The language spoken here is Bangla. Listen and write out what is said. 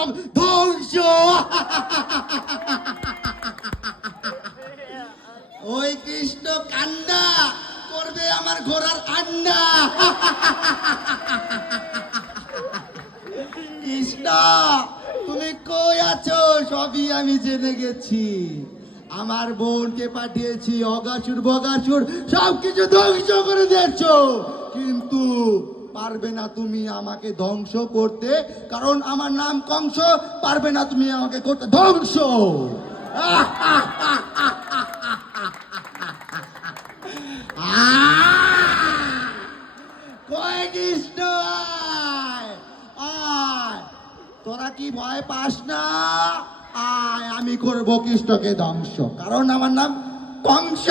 সব ধ্বংস। ওই কৃষ্ণ কান্না করবে আমার ঘোড়ার আন্না। কৃষ্ণ তুমি কই আছো? সবই আমি জেনে গেছি। আমার বোনকে পাঠিয়েছি, অগাসুর বগাসুর সবকিছু ধ্বংস করে দিয়েছ, কিন্তু পারবে না তুমি আমাকে ধ্বংস করতে, কারণ আমার নাম কংস। পারবে না তুমি আমাকে করতে ধ্বংস। কই কৃষ্ণ আয়, আয়। তোরা কি ভয় পাস না? আয়, আমি করবো কৃষ্ণকে ধ্বংস, কারণ আমার নাম কংস।